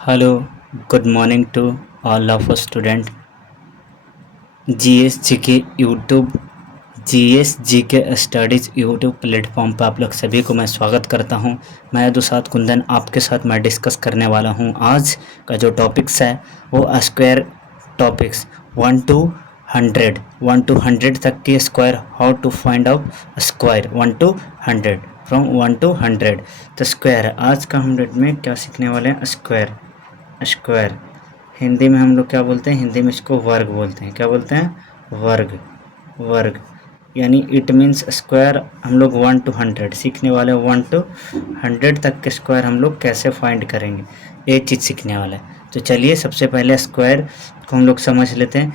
Hello, good morning to all of us student. GS GK YouTube GS GK studies YouTube platform पर आप लोग सभी को मैं स्वागत करता हूं। मैं दुसाद कुंदन आपके साथ मैं डिस्कस करने वाला हूं। आज का जो टॉपिक्स है वो स्क्वायर टॉपिक्स 1 to 100 तक के square, how to find out square 1 to 100 from 1 to 100। तो स्क्वायर आज का हम डेट में क्या सीखने वाले हैं? स्क्वायर। स्क्वायर हिंदी में हम लोग क्या बोलते हैं? हिंदी में इसको वर्ग बोलते हैं। क्या बोलते हैं? वर्ग। वर्ग यानी इट मीन्स स्क्वायर हम लोग 1 to 100 सीखने वाले हैं। 1 to 100 तक के स्क्वायर हम लोग कैसे फाइंड करेंगे, ये चीज़ सीखने वाले हैं। तो चलिए सबसे पहले स्क्वायर को हम लोग समझ लेते हैं।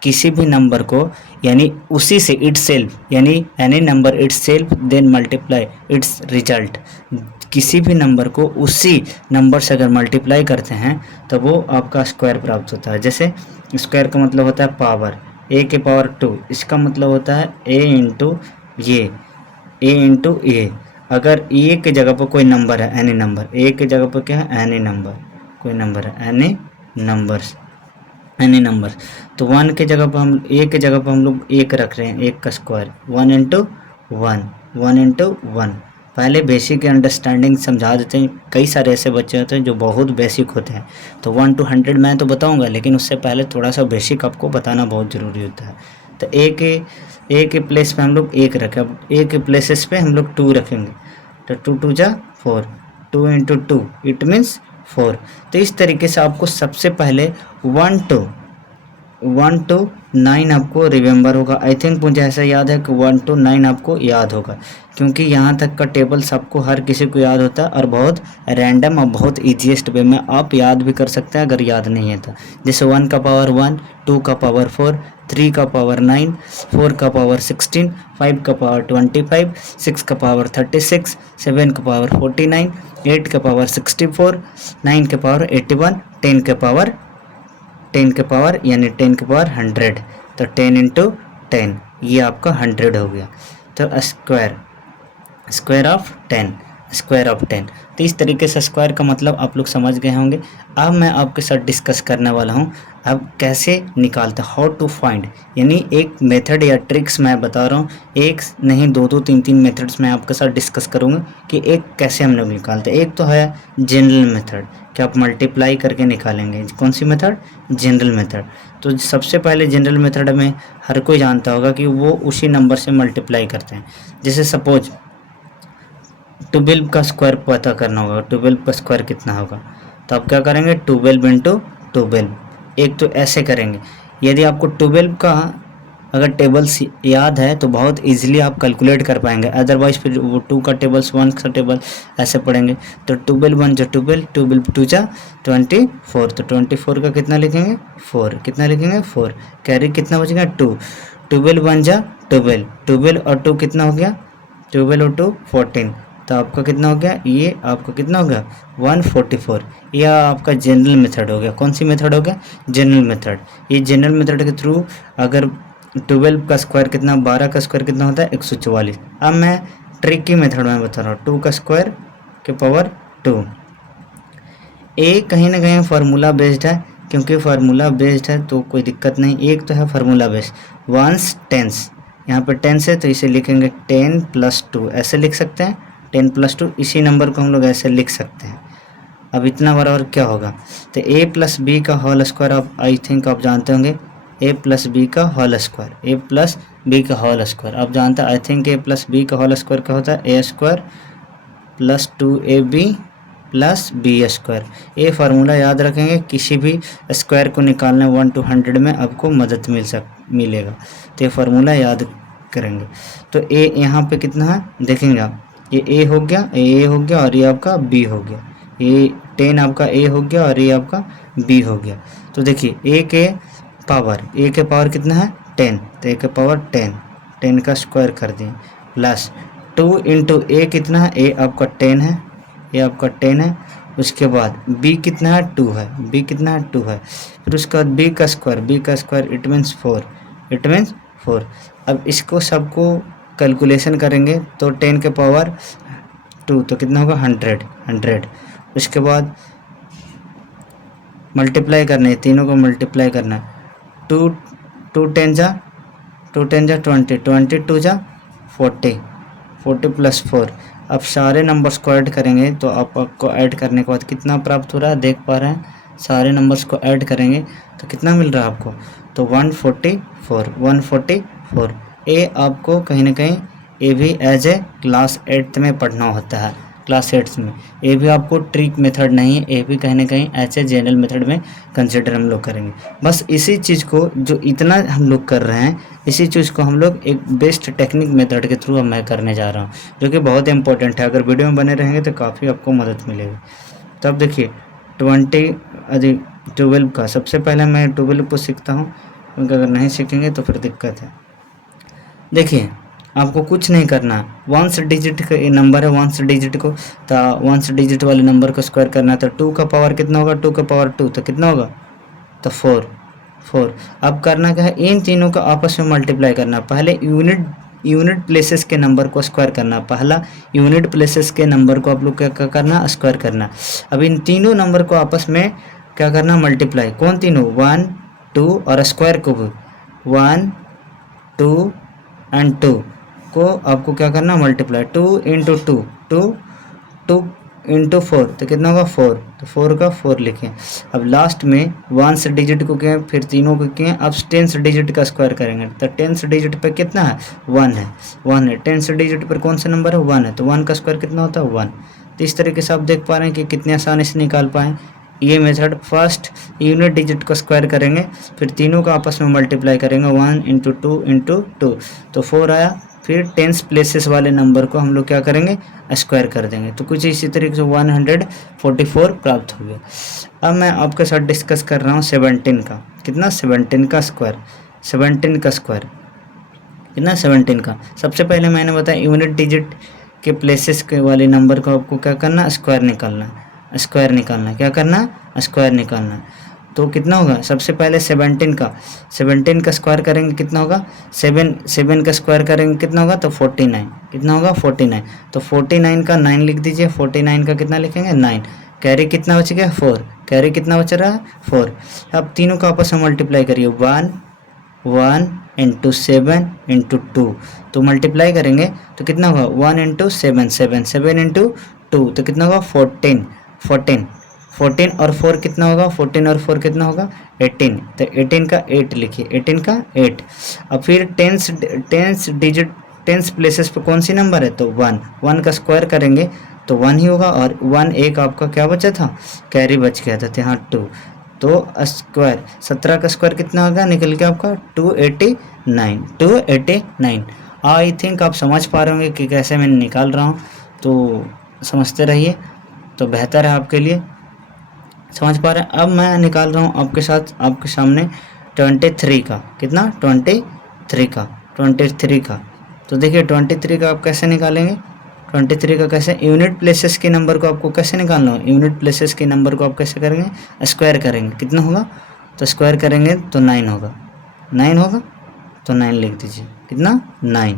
किसी भी नंबर को यानी उसी से इट सेल्फ, यानी any number itself then multiply its result. किसी भी नंबर को उसी नंबर से अगर मल्टीप्लाई करते हैं तो वो आपका स्क्वायर प्राप्त होता है। जैसे स्क्वायर का मतलब होता है पावर, ए के पावर 2, इसका मतलब होता है ए इंटू ए। अगर ए के जगह पर कोई नंबर है, एनी नंबर, ए के जगह पर क्या है? एनी नंबर, कोई नंबर है, एनी नंबर। तो 1 के जगह पर हम ए के जगह पर हम लोग 1 रख रहे हैं, 1 का स्क्वायर 1 इंटू 1। पहले बेसिक अंडरस्टैंडिंग समझा देते हैं। कई सारे ऐसे बच्चे होते हैं जो बहुत बेसिक होते हैं। तो 1 to 100 मैं तो बताऊंगा, लेकिन उससे पहले थोड़ा सा बेसिक आपको बताना बहुत ज़रूरी होता है। तो ए के प्लेस पे हम लोग 1 रखें। अब ए के प्लेसेस पे हम लोग 2 रखेंगे। तो 2 2 जा 4, 2 इंटू 2 इट मीन्स 4। तो इस तरीके से आपको सबसे पहले 1 to 9 आपको रिमेंबर होगा। आई थिंक मुझे ऐसा याद है कि 1 to 9 आपको याद होगा, क्योंकि यहाँ तक का टेबल सबको, हर किसी को याद होता है और बहुत रैंडम और बहुत ईजीएस्ट वे में आप याद भी कर सकते हैं अगर याद नहीं है तो। जैसे 1 का पावर 1, 2 का पावर 4, 3 का पावर 9, 4 का पावर 16, 5 का पावर 25, 6 का पावर 36, 7 का पावर 49, 8 का पावर 64, 9 के पावर 81, 10 के पावर यानी 10 के पावर 100। तो 10 इंटू 10 ये आपका 100 हो गया। तो स्क्वायर ऑफ 10। तो इस तरीके से स्क्वायर का मतलब आप लोग समझ गए होंगे। अब मैं आपके साथ डिस्कस करने वाला हूँ अब कैसे निकालते, हाउ टू फाइंड, यानी एक मेथड या ट्रिक्स मैं बता रहा हूँ। एक नहीं, दो तीन मेथड्स मैं आपके साथ डिस्कस करूँगा कि एक कैसे हम लोग निकालते हैं। एक तो है जनरल मेथड कि आप मल्टीप्लाई करके निकालेंगे। कौन सी मेथड? General method. तो सबसे पहले जनरल मेथड में हर कोई जानता होगा कि वो उसी नंबर से मल्टीप्लाई करते हैं। जैसे सपोज 12 का स्क्वायर पता करना होगा, 12 का स्क्वायर कितना होगा। तो आप क्या करेंगे? 12 इंटू 12। एक तो ऐसे करेंगे। यदि आपको 12 का अगर टेबल्स याद है तो बहुत इजीली आप कैलकुलेट कर पाएंगे, अदरवाइज फिर वो 2 का टेबल्स, 1 का टेबल ऐसे पढ़ेंगे। तो 12 1 जो 12, 12 2 जा 24। तो 24 का कितना लिखेंगे? 4। कितना लिखेंगे? 4। कैरी कितना बचेगा? 2। 12 1 जा 12, 12 और 2 कितना हो गया? 12 और 2 14। तो आपका कितना हो गया? ये आपका कितना हो गया? 144। यह आपका जनरल मेथड हो गया। कौन सी मेथड हो गया? General method. ये जनरल मेथड के थ्रू अगर 12 का स्क्वायर कितना, 12 का स्क्वायर कितना होता है? 144। अब मैं ट्रिकी मेथड में बता रहा हूँ, 2 का स्क्वायर के पावर 2। ए कहीं ना कहीं फार्मूला बेस्ड है, क्योंकि फार्मूला बेस्ड है तो कोई दिक्कत नहीं। एक तो है फार्मूला बेस्ड वंस टेंस, यहाँ पर टेंस है तो इसे लिखेंगे 10 + 2, ऐसे लिख सकते हैं। 10 + 2 इसी नंबर को हम लोग ऐसे लिख सकते हैं। अब इतना बराबर क्या होगा? तो a + b का होल स्क्वायर, आप आई थिंक आप जानते होंगे, a + b का होल स्क्वायर, a + b का होल स्क्वायर आप जानते हैं। आई थिंक a + b का होल स्क्वायर क्या होता है? a² + 2ab + b²। ये फार्मूला याद रखेंगे, किसी भी स्क्वायर को निकालने 1 to 100 में आपको मदद मिलेगा। तो ये फार्मूला याद करेंगे। तो a यहाँ पे कितना है देखेंगे आप, ये a हो गया और ये आपका b हो गया। ये 10 आपका a हो गया और ये आपका b हो गया। तो देखिए a के पावर कितना है? 10। तो a के पावर 10 का स्क्वायर कर दिए प्लस 2 इंटू a कितना है? a आपका 10 है, ये आपका 10 है। उसके बाद b कितना है? 2 है। b कितना है? 2 है। फिर उसके बाद b का स्क्वायर इट मीन्स 4। अब इसको सबको कैलकुलेशन करेंगे तो 10 के पावर 2 तो कितना होगा? 100। उसके बाद मल्टीप्लाई करना है, तीनों को मल्टीप्लाई करना है। टू टू टेन जा 20, 22 जा 40, 40 प्लस 4। अब सारे नंबर्स को ऐड करेंगे तो आपको ऐड करने के बाद कितना प्राप्त हो रहा है देख पा रहे हैं। सारे नंबर्स को ऐड करेंगे तो कितना मिल रहा है आपको, तो 144। ये आपको कहीं ना कहीं ये भी एज ए क्लास 8 में पढ़ना होता है, क्लास 8 में। ये भी आपको ट्रिक मेथड नहीं है, ये भी कहीं ना कहीं ऐसे जनरल मेथड में कंसिडर हम लोग करेंगे। बस इसी चीज़ को जो इतना हम लोग कर रहे हैं, इसी चीज़ को हम लोग एक बेस्ट टेक्निक मेथड के थ्रू मैं करने जा रहा हूँ, जो कि बहुत इंपॉर्टेंट है। अगर वीडियो में बने रहेंगे तो काफ़ी आपको मदद मिलेगी। तब देखिए 12 का सबसे पहले मैं 12 को सीखता हूँ, क्योंकि अगर नहीं सीखेंगे तो फिर दिक्कत है। देखिए आपको कुछ नहीं करना, वंस डिजिट का ये नंबर है, वंस डिजिट को तो वंस डिजिट वाले नंबर को स्क्वायर करना है। तो 2 का पावर कितना होगा, 2 का पावर 2 तो कितना होगा, तो 4। अब करना क्या है, इन तीनों को आपस में मल्टीप्लाई करना। पहले यूनिट प्लेसेस के नंबर को स्क्वायर करना, पहला यूनिट प्लेसेस के नंबर को आप लोग क्या करना, स्क्वायर करना। अब इन तीनों नंबर को आपस में क्या करना, मल्टीप्लाई। कौन तीनों, 1 2 और स्क्वायर को भी 1 2 एंड 2 को आपको क्या करना, मल्टीप्लाई। 2 इंटू 2 2 इंटू 4 तो कितना होगा 4, तो 4 का 4 लिखें। अब लास्ट में 1 डिजिट को किए, फिर तीनों को किए, अब 10 डिजिट का स्क्वायर करेंगे तो 10 डिजिट पे कितना है, 1 है। 10 डिजिट पर कौन सा नंबर है, 1 है, तो 1 का स्क्वायर कितना होता है, 1। तो इस तरीके से आप देख पा रहे हैं कि कितने आसानी से निकाल पाएँ ये मेथड। फर्स्ट यूनिट डिजिट को स्क्वायर करेंगे, फिर तीनों का आपस में मल्टीप्लाई करेंगे, 1 इंटू 2 इंटू 2 तो 4 आया। फिर 10 प्लेसेस वाले नंबर को हम लोग क्या करेंगे, स्क्वायर कर देंगे। तो कुछ इसी तरीके से 144 प्राप्त हो गया। अब मैं आपके साथ डिस्कस कर रहा हूँ 17 का, कितना, 17 का स्क्वायर, 17 का स्क्वायर कितना, 17 का। सबसे पहले मैंने बताया यूनिट डिजिट के प्लेसेस के वाले नंबर को आपको क्या करना, स्क्वायर निकालना, स्क्वायर निकालना, क्या करना, स्क्वायर निकालना। तो कितना होगा, सबसे पहले 17 का स्क्वायर करेंगे कितना होगा, 7 का स्क्वायर करेंगे कितना होगा, तो 49, कितना होगा 49। तो 49 का 9 लिख दीजिए, 49 का कितना लिखेंगे, 9। कैरी कितना बच गया, 4, कैरी कितना बच रहा है, 4। अब तीनों का आपस में मल्टीप्लाई करिए, 1 इंटू 7 इंटू 2 तो मल्टीप्लाई करेंगे तो कितना होगा, 1 इंटू 7 7 इंटू 2 तो कितना होगा, 14 और 4 कितना होगा, 14 और 4 कितना होगा, 18। तो 18 का 8 लिखिए, 18 का 8। अब फिर 10 प्लेसेस पे कौन सी नंबर है, तो 1 का स्क्वायर करेंगे तो 1 ही होगा, और 1 एक आपका क्या बचा था, कैरी बच गया था, यहाँ 2 तो स्क्वायर। 17 का स्क्वायर कितना होगा, निकल के आपका 289। आई थिंक आप समझ पा रहे होंगे कि कैसे मैं निकाल रहा हूँ, तो समझते रहिए तो बेहतर है आपके लिए, समझ पा रहे हैं। अब मैं निकाल रहा हूँ आपके साथ, आपके सामने 23 का, कितना, 23 का। तो देखिए 23 का आप कैसे निकालेंगे, 23 का कैसे, यूनिट प्लेसेस के नंबर को आपको कैसे निकालना है, यूनिट प्लेसेस के नंबर को आप कैसे करेंगे, स्क्वायर करेंगे, कितना होगा, तो स्क्वायर करेंगे तो 9 होगा, 9 होगा तो 9 लिख दीजिए, कितना, 9।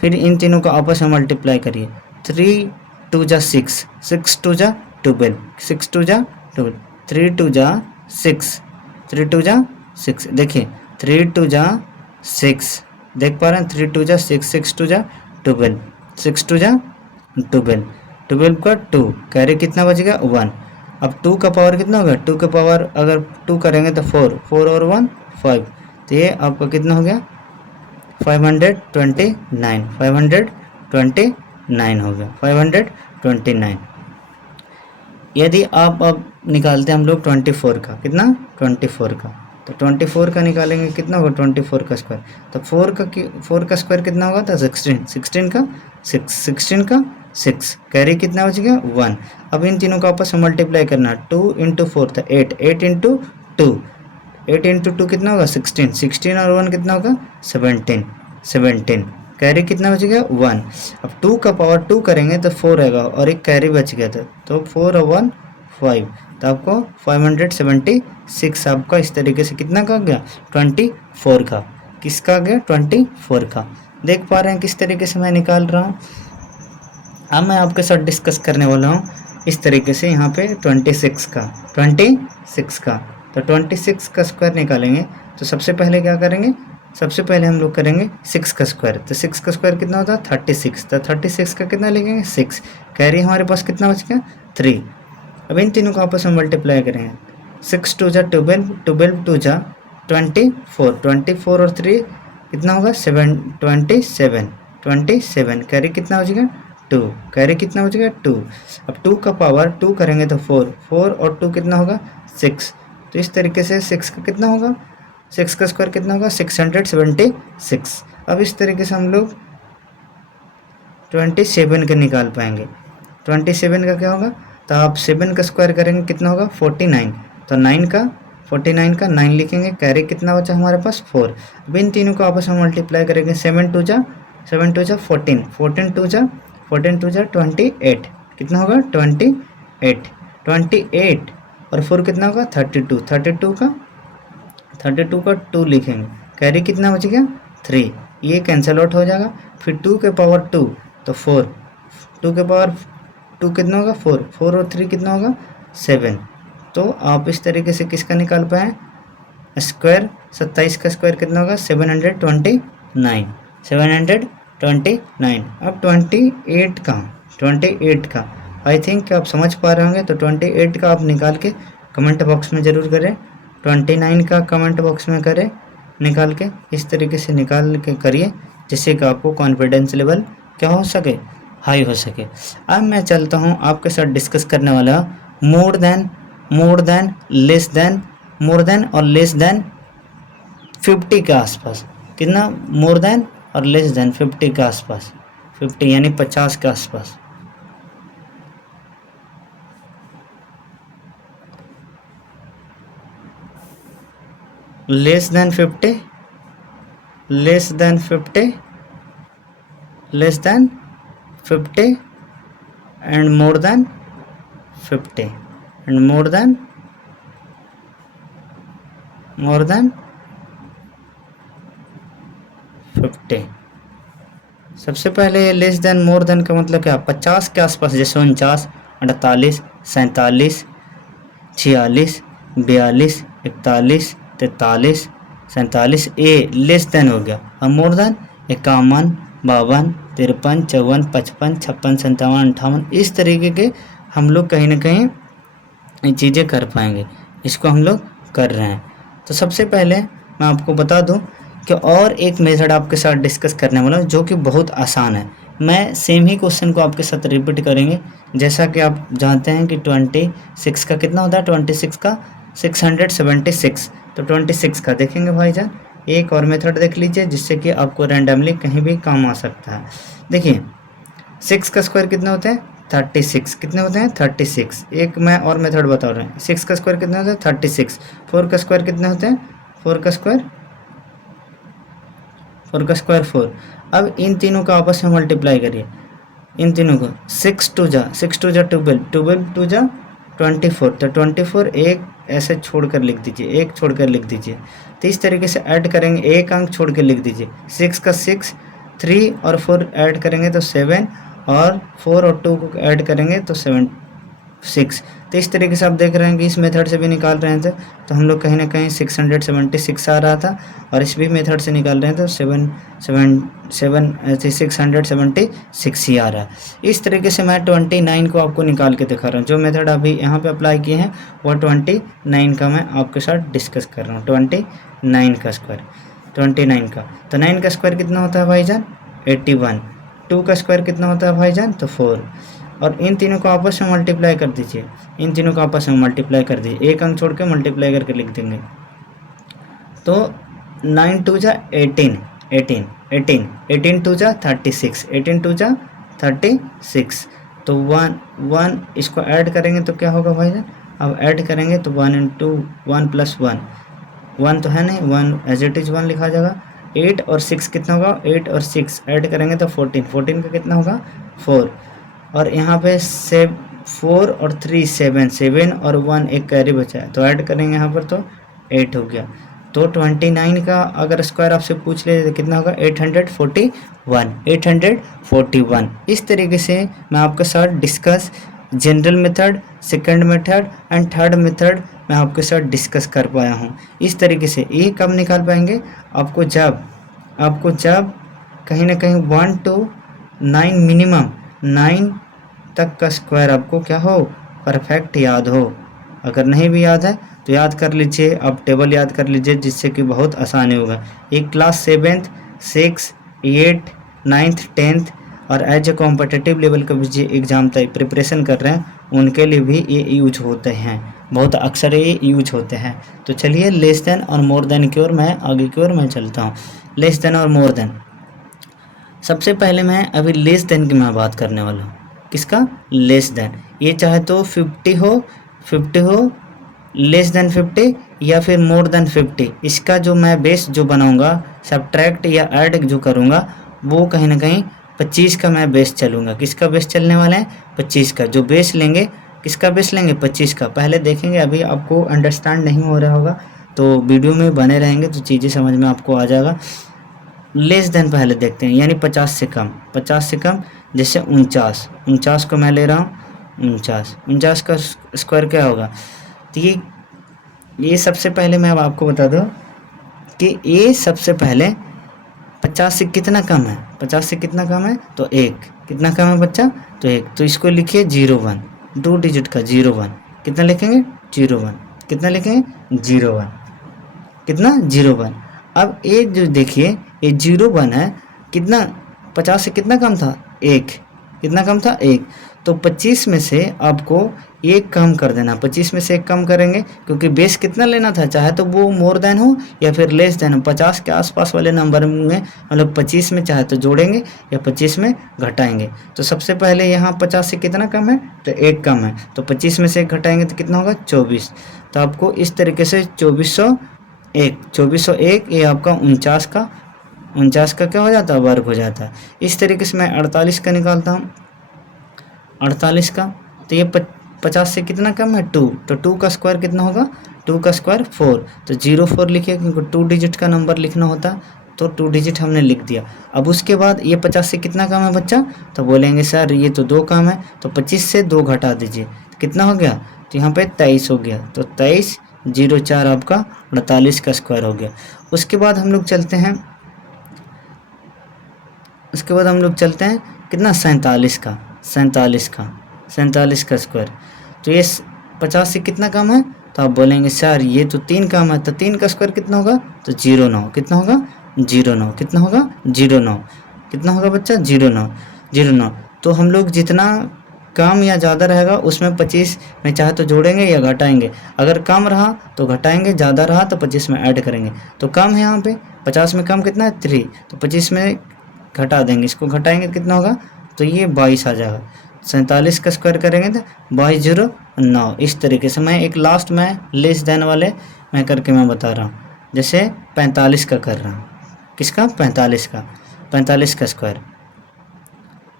फिर इन तीनों को आपस में मल्टीप्लाई करिए, 3 2 जा 6, 6 2 जा 12, 6 2 जा 12, 3 2 जा 6, 3 2 जा 6, देखिए 3 2 जा 6, देख पा रहे हैं, 3 2 जा 6, 6 2 जा 12, 6 2 जा 12, 12 का 2, कैरी कितना बच गया, 1। अब 2 का पावर कितना होगा, 2 का पावर अगर 2 करेंगे तो 4 और 1 5, तो ये आपका कितना हो गया, 529 हो गया, 529। यदि आप अब निकालते हैं हम लोग 24 का, कितना, 24 का, तो 24 का निकालेंगे कितना होगा, 24 का स्क्वायर, तो 4 का स्क्वायर कितना होगा, तो 16 का 6, कैरी कितना बच गया, 1। अब इन तीनों का आपस में मल्टीप्लाई करना, 2 इंटू 4 था 8, 8 इंटू 2, 8 इंटू 2 कितना होगा, 16 और 1 कितना होगा, 17, कैरी कितना बच गया, 1। अब 2 का पावर 2 करेंगे तो 4 आएगा, और एक कैरी बच गया था, तो 4 और 1 5, तो आपको 576 आपका इस तरीके से कितना का गया, 24 का, किसका गया, 24 का। देख पा रहे हैं किस तरीके से मैं निकाल रहा हूँ। अब मैं आपके साथ डिस्कस करने वाला हूँ इस तरीके से यहाँ पे 26 का तो 26 का स्क्वायर निकालेंगे। तो सबसे पहले क्या करेंगे, सबसे पहले हम लोग करेंगे 6 का स्क्वायर। तो 6 का स्क्वायर कितना होता है 36। तो 36 का कितना लिखेंगे 6। कैरी हमारे पास कितना बच गया 3। अब इन तीनों को आपस में मल्टीप्लाई करेंगे। 6 2 जा 12, 12 2 जा 24, 24 और 3 कितना होगा 7, 27 कैरी कितना हो जाएगा 2। कैरी कितना हो जाएगा 2। अब 2 का पावर 2 करेंगे तो 4, 4 और 2 कितना होगा 6। तो इस तरीके से 6 का कितना होगा, 6 का स्क्वायर कितना होगा 676। अब इस तरीके से हम लोग 27 के निकाल पाएंगे। 27 का क्या होगा, तो आप 7 का स्क्वायर करेंगे कितना होगा 49। तो 49 का 9 लिखेंगे। कैरी कितना बचा हमारे पास 4। अब इन तीनों को आपस में मल्टीप्लाई करेंगे। 7 2 जा 14, 14 2 जा 28 कितना होगा 28 और 4 कितना होगा 32, 32 का 2 लिखेंगे। कैरी कितना बच गया 3, ये कैंसिल आउट हो जाएगा। फिर 2 के पावर 2 तो 4, 2 के पावर 2 कितना होगा 4, 4 और 3 कितना होगा 7। तो आप इस तरीके से किसका निकाल पाए स्क्वायर। 27 का स्क्वायर कितना होगा 729, 729। अब 28 का आई थिंक आप समझ पा रहे होंगे। तो 28 का आप निकाल के कमेंट बॉक्स में ज़रूर करें। 29 का कमेंट बॉक्स में करें निकाल के। इस तरीके से निकाल के करिए जिससे कि आपको कॉन्फिडेंस लेवल क्या हो सके, हाई हो सके। अब मैं चलता हूँ आपके साथ डिस्कस करने वाला more than, less than, more than और लेस देन 50 के आसपास। कितना मोर देन और लेस देन 50 के आसपास, 50 यानी 50 के आसपास। Less than 50, less than 50, less than 50 and more than 50 and more than 50। सबसे पहले लेस देन मोर देन का मतलब क्या, 50 के आसपास, जैसे 49, 48, 47, 46, 42, 41, 43, 47 ए लेस देन हो गया। अब मोर देन 51, 52, 53, 54, 55, 56, 57, 58। इस तरीके के हम लोग कहीं ना कहीं ये चीज़ें कर पाएंगे। इसको हम लोग कर रहे हैं। तो सबसे पहले मैं आपको बता दूं कि और एक मेथड आपके साथ डिस्कस करने वाला हूं जो कि बहुत आसान है। मैं सेम ही क्वेश्चन को आपके साथ रिपीट करेंगे। जैसा कि आप जानते हैं कि 26 का कितना होता है, 26 का 676। तो 26 का देखेंगे भाईजान, एक और मेथड देख लीजिए जिससे कि आपको रैंडमली कहीं भी काम आ सकता है। देखिए 6 का स्क्वायर कितना होता है 36, कितने होते हैं 36। एक मैं और मेथड बता रहा हूँ। 6 का स्क्वायर कितना होता है 36। 4 का स्क्वायर कितने होते हैं 4 का स्क्वायर 4। अब इन तीनों का आपस में मल्टीप्लाई करिए, इन तीनों को। 6 2 जा 12, 12 2 जा 24। तो 24 एक ऐसे छोड़कर लिख दीजिए, एक छोड़कर लिख दीजिए। तो इस तरीके से ऐड करेंगे, एक अंक छोड़ के लिख दीजिए। 6 का 6, 3 और 4 ऐड करेंगे तो 7 और 4 और 2 को ऐड करेंगे तो 6। तो इस तरीके से आप देख रहे हैं कि इस मेथड से भी निकाल रहे थे तो हम लोग कहीं ना कहीं 676 आ रहा था, और इस भी मेथड से निकाल रहे हैं तो 676 ही आ रहा है। इस तरीके से मैं 29 को आपको निकाल के दिखा रहा हूँ। जो मेथड अभी यहाँ पे अप्लाई किए हैं वो 29 का मैं आपके साथ डिस्कस कर रहा हूँ। 29 का स्क्वायर, 29 का। तो 9 का स्क्वायर कितना होता है भाईजान 81। 2 का स्क्वायर कितना होता है भाईजान तो 4। और इन तीनों को आपस में मल्टीप्लाई कर दीजिए, इन तीनों को आपस में मल्टीप्लाई कर दीजिए, एक अंक छोड़ के मल्टीप्लाई करके लिख देंगे। तो 9 2 जा 18, 18 2 जा 36, 18 2 जा 36। तो 1 इसको ऐड करेंगे तो क्या होगा भाईजान, अब ऐड करेंगे तो 1 इंटू 1 प्लस 1 तो है नहीं, 1 एज इट इज़ 1 लिखा जाएगा। 8 और 6 कितना होगा, 8 और 6 ऐड करेंगे तो 14 का कितना होगा 4। और यहाँ पे 4 और 3 7 और 1 एक कैरी बचा है तो ऐड करेंगे यहाँ पर तो 8 हो गया। तो 29 का अगर स्क्वायर आपसे पूछ ले तो कितना होगा 841। इस तरीके से मैं आपके साथ discuss general method, second method and third method मैं आपके साथ डिस्कस कर पाया हूँ। इस तरीके से ये कब निकाल पाएंगे, आपको जब कहीं ना कहीं 1 to 9 मिनिमम 9 तक का स्क्वायर आपको क्या हो, परफेक्ट याद हो। अगर नहीं भी याद है तो याद कर लीजिए, आप टेबल याद कर लीजिए, जिससे कि बहुत आसानी होगा। एक क्लास 7th 6 8 9th 10th और एज ए कॉम्पिटिटिव लेवल का भी जो एग्ज़ाम तक प्रिपरेशन कर रहे हैं उनके लिए भी ये यूज होते हैं, बहुत अक्सर ये यूज होते हैं। तो चलिए लेस देन और मोर देन की ओर मैं आगे की ओर मैं चलता हूँ। लेस देन और मोर देन, सबसे पहले मैं अभी लेस देन की मैं बात करने वाला हूँ। किसका, लेस देन। ये चाहे तो 50 हो लेस देन 50 या फिर मोर देन 50। इसका जो मैं बेस जो बनाऊंगा, सब्ट्रैक्ट या ऐड जो करूंगा, वो कहीं ना कहीं 25 का मैं बेस चलूँगा। किसका बेस चलने वाला है, 25 का। जो बेस लेंगे, किसका बेस लेंगे, 25 का। पहले देखेंगे, अभी आपको अंडरस्टैंड नहीं हो रहा होगा तो वीडियो में बने रहेंगे तो चीज़ें समझ में आपको आ जाएगा। लेस देन पहले देखते हैं, यानी 50 से कम। जैसे 49 को मैं ले रहा हूँ, 49 का स्क्वायर क्या होगा। तो ये सबसे पहले मैं अब आपको बता दूँ कि ये सबसे पहले 50 से कितना कम है, 50 से कितना कम है तो 1। कितना कम है बच्चा, तो 1। तो इसको लिखिए 01, 2 डिजिट का 01। कितना लिखेंगे, 01। कितना लिखेंगे, 01। कितना, 01। अब ये जो देखिए ये 01 है, कितना 50 से कितना कम था, 1। कितना कम था, 1। तो 25 में से आपको 1 कम कर देना। 25 में से 1 कम करेंगे क्योंकि बेस कितना लेना था, चाहे तो वो मोर देन हो या फिर लेस देन हो। 50 के आसपास वाले नंबर में मतलब 25 में चाहे तो जोड़ेंगे या 25 में घटाएंगे। तो सबसे पहले यहाँ 50 से कितना कम है, तो 1 कम है। तो 25 में से 1 घटाएंगे तो कितना होगा, 24। तो आपको इस तरीके से 2401 ये आपका 49 का क्या हो जाता है, वर्ग हो जाता है। इस तरीके से मैं 48 का निकालता हूँ, 48 का। तो ये 50 से कितना कम है, 2। तो 2 का स्क्वायर कितना होगा, 2 का स्क्वायर 4। तो 04 लिखिए क्योंकि 2 डिजिट का नंबर लिखना होता, तो 2 डिजिट हमने लिख दिया। अब उसके बाद ये 50 से कितना कम है बच्चा, तो बोलेंगे सर ये तो 2 कम है, तो 25 से 2 घटा दीजिए। कितना हो गया, तो यहाँ पे 23 हो गया। तो 23 04 आपका 48 का स्क्वायर हो गया। उसके बाद हम लोग चलते हैं कितना, 47 का स्क्वायर। तो ये 50 से कितना कम है, तो आप बोलेंगे सर ये तो 3 कम है, तो 3 का स्क्वायर कितना होगा, तो 09। कितना होगा, 09। कितना होगा, 09। कितना होगा बच्चा, 09। तो हम लोग जितना कम या ज़्यादा रहेगा उसमें 25 में चाहे तो जोड़ेंगे या घटाएंगे। अगर कम रहा तो घटाएंगे, ज़्यादा रहा तो 25 में ऐड करेंगे। तो कम है यहाँ पे 50 में कम कितना है, 3। तो 25 में घटा देंगे, इसको घटाएंगे तो कितना होगा, तो ये 22 आ जाएगा। 47 का स्क्वायर करेंगे तो 2209। इस तरीके से मैं एक लास्ट में लेस देन वाले मैं करके मैं बता रहा हूँ। जैसे 45 का कर रहा हूँ, किसका, 45 का स्क्वायर,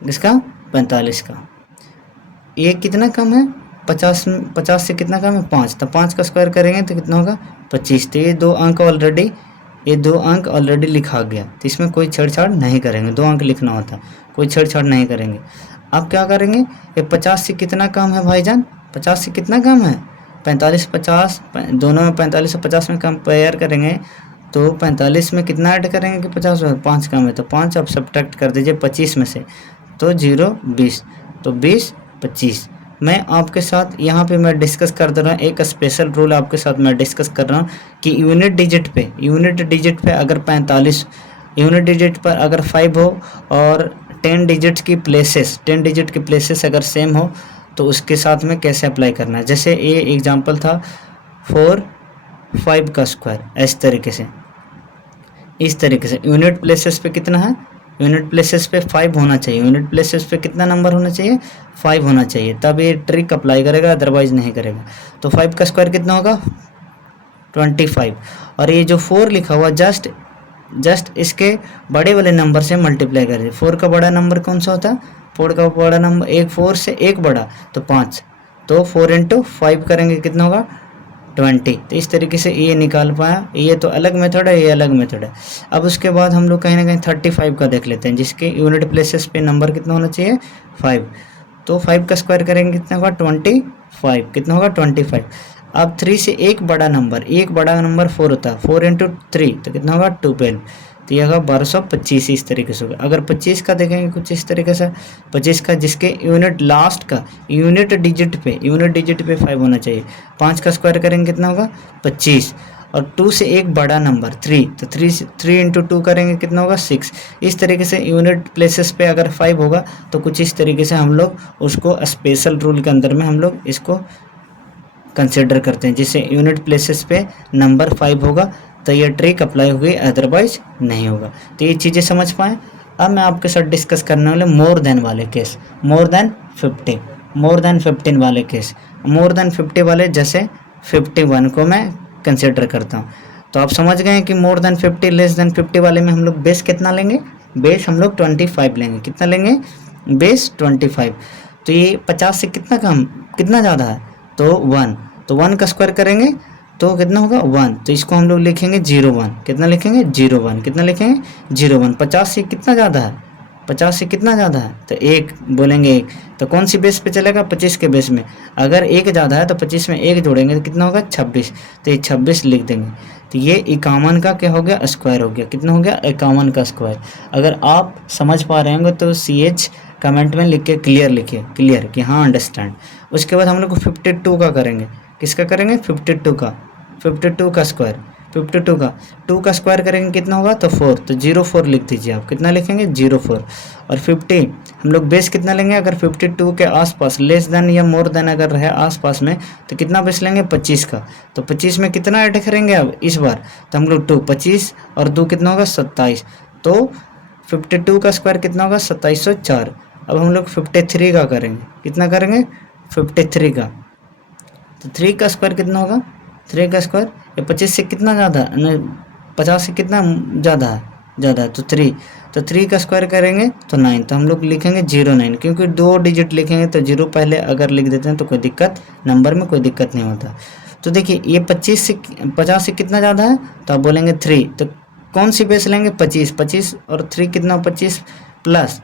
किसका, 45 का। ये कितना कम है, 50 से कितना कम है, 5। तो 5 का स्क्वायर करेंगे तो कितना होगा, 25। तो ये 2 अंक ऑलरेडी लिखा गया, तो इसमें कोई छेड़छाड़ नहीं करेंगे। 2 अंक लिखना होता, कोई छेड़छाड़ नहीं करेंगे। अब क्या करेंगे, ये 50 से कितना कम है भाईजान, 50 से कितना कम है, 45 50 दोनों में 45 और 50 में कंपेयर करेंगे तो 45 में कितना ऐड करेंगे कि 50 में 5 कम है, तो 5 आप सब्ट्रैक्ट कर दीजिए 25 में से, तो 0 20। तो 20 25। मैं आपके साथ यहाँ पे मैं डिस्कस कर दे रहा हूँ, एक स्पेशल रूल आपके साथ मैं डिस्कस कर रहा हूँ कि यूनिट डिजिट पे अगर 45, यूनिट डिजिट पर अगर 5 हो और 10 डिजिट की प्लेसेस अगर सेम हो तो उसके साथ में कैसे अप्लाई करना है। जैसे ये एग्जांपल था 4 5 का स्क्वायर, इस तरीके से यूनिट प्लेसेस पे कितना है, यूनिट प्लेसेस पे 5 होना चाहिए। यूनिट प्लेसेस पे कितना नंबर होना चाहिए, 5 होना चाहिए, तब ये ट्रिक अप्लाई करेगा, अदरवाइज नहीं करेगा। तो 5 का स्क्वायर कितना होगा, 25। और ये जो 4 लिखा हुआ जस्ट इसके बड़े वाले नंबर से मल्टीप्लाई कर दीजिए। 4 का बड़ा नंबर कौन सा होता है, 4 का बड़ा नंबर 4 से 1 बड़ा तो 5, तो 4 × 5 करेंगे कितना होगा, 20। तो इस तरीके से ये निकाल पाया। ये तो अलग मेथड है, ये अलग मेथड है। अब उसके बाद हम लोग कहीं ना कहीं 35 का देख लेते हैं, जिसके यूनिट प्लेसेस पे नंबर कितना होना चाहिए, 5। तो 5 का स्क्वायर करेंगे कितना होगा 25, कितना होगा 25। अब 3 से एक बड़ा नंबर 4 होता है, 4 इंटू 3 तो कितना होगा 12, तो यह होगा 1225। इस तरीके से होगा। अगर 25 का देखेंगे कुछ इस तरीके से, 25 का जिसके यूनिट लास्ट का यूनिट डिजिट पे 5 होना चाहिए। 5 का स्क्वायर करेंगे कितना होगा 25, और 2 से एक बड़ा नंबर 3, तो 3 इंटू 2 करेंगे कितना होगा 6। इस तरीके से यूनिट प्लेसेस पे अगर 5 होगा तो कुछ इस तरीके से हम लोग उसको स्पेशल रूल के अंदर में हम लोग इसको कंसिडर करते हैं। जिससे यूनिट प्लेसेस पे नंबर 5 होगा तो ये ट्रिक अप्लाई होगी, अदरवाइज नहीं होगा। तो ये चीज़ें समझ पाएँ। अब मैं आपके साथ डिस्कस करने वाले मोर देन वाले केस, मोर देन 15 वाले केस। मोर देन 50 वाले जैसे 51 को मैं कंसिडर करता हूँ। तो आप समझ गए हैं कि मोर देन 50 लेस देन 50 वाले में हम लोग बेस कितना लेंगे, बेस हम लोग 25 लेंगे। कितना लेंगे, बेस 25। तो ये 50 से कितना ज़्यादा है तो 1, तो 1 का स्क्वायर करेंगे तो कितना होगा 1, तो इसको हम लोग लिखेंगे 01। कितना लिखेंगे 01, कितना लिखेंगे 01। 50 से कितना ज़्यादा है, 50 से कितना ज़्यादा है तो 1 बोलेंगे 1। तो कौन सी बेस पे चलेगा, 25 के बेस में। अगर 1 ज़्यादा है तो 25 में 1 जोड़ेंगे तो कितना होगा 26, तो ये 26 लिख देंगे। तो ये 51 का क्या हो गया, स्क्वायर हो गया। कितना हो गया 51 का स्क्वायर। अगर आप समझ पा रहे होंगे तो CH कमेंट में लिख के क्लियर लिखिए, क्लियर कि हाँ अंडरस्टैंड। उसके बाद हम लोग 52 का करेंगे, किसका करेंगे 52 का स्क्वायर, 52 का 2 का स्क्वायर करेंगे कितना होगा तो 4, तो 04 लिख दीजिए आप। कितना लिखेंगे 04। और 50 हम लोग बेस कितना लेंगे, अगर 52 के आसपास लेस देन या मोर देन अगर रहे आसपास में तो कितना बेस लेंगे 25 का। तो 25 में कितना ऐड करेंगे अब इस बार, तो हम लोग 2, 25 और 2 कितना होगा 27। तो 52 का स्क्वायर कितना होगा 2704। अब हम लोग 53 का करेंगे, कितना करेंगे 53 का। तो 3 का स्क्वायर कितना होगा, 3 का स्क्वायर ये 25 से कितना ज़्यादा, 50 से कितना ज़्यादा है तो 3, तो 3 का स्क्वायर करेंगे तो 9, तो हम लोग लिखेंगे 09। क्योंकि 2 डिजिट लिखेंगे तो 0 पहले अगर लिख देते हैं तो कोई दिक्कत, नंबर में कोई दिक्कत नहीं होता। तो देखिए ये 50 से कितना ज़्यादा है तो आप बोलेंगे 3, तो कौन सी बेस लेंगे 25 और 3 कितना 25 प्लस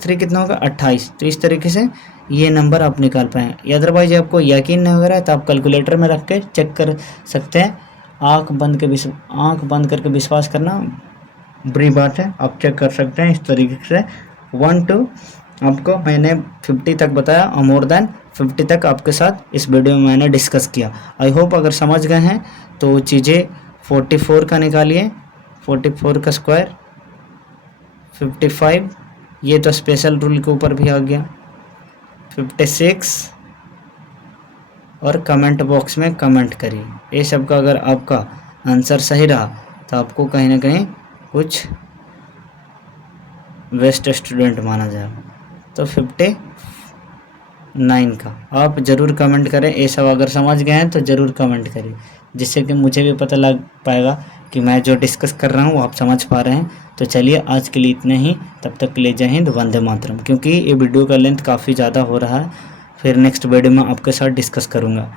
3 कितना होगा 28। तो इस तरीके से ये नंबर आप निकाल पाएँ। अदरवाइज आपको यकीन नहीं हो रहा है तो आप कैलकुलेटर में रख के चेक कर सकते हैं। आंख बंद करके विश्वास करना बुरी बात है, आप चेक कर सकते हैं इस तरीके से। 1 to आपको मैंने 50 तक बताया और मोर देन 50 तक आपके साथ इस वीडियो में मैंने डिस्कस किया। आई होप अगर समझ गए हैं तो चीज़ें 44 का निकालिए, 44 का स्क्वायर 55, ये तो स्पेशल रूल के ऊपर भी आ गया 56, और कमेंट बॉक्स में कमेंट करिए। ये सब का अगर आपका आंसर सही रहा तो आपको कहीं ना कहीं कुछ बेस्ट स्टूडेंट माना जाएगा। तो 59 का आप ज़रूर कमेंट करें। ये सब अगर समझ गए हैं तो ज़रूर कमेंट करिए, जिससे कि मुझे भी पता लग पाएगा कि मैं जो डिस्कस कर रहा हूँ आप समझ पा रहे हैं। तो चलिए आज के लिए इतना ही, तब तक के लिए जय हिंद, वंदे मातरम। क्योंकि ये वीडियो का लेंथ काफ़ी ज़्यादा हो रहा है, फिर नेक्स्ट वीडियो में आपके साथ डिस्कस करूँगा।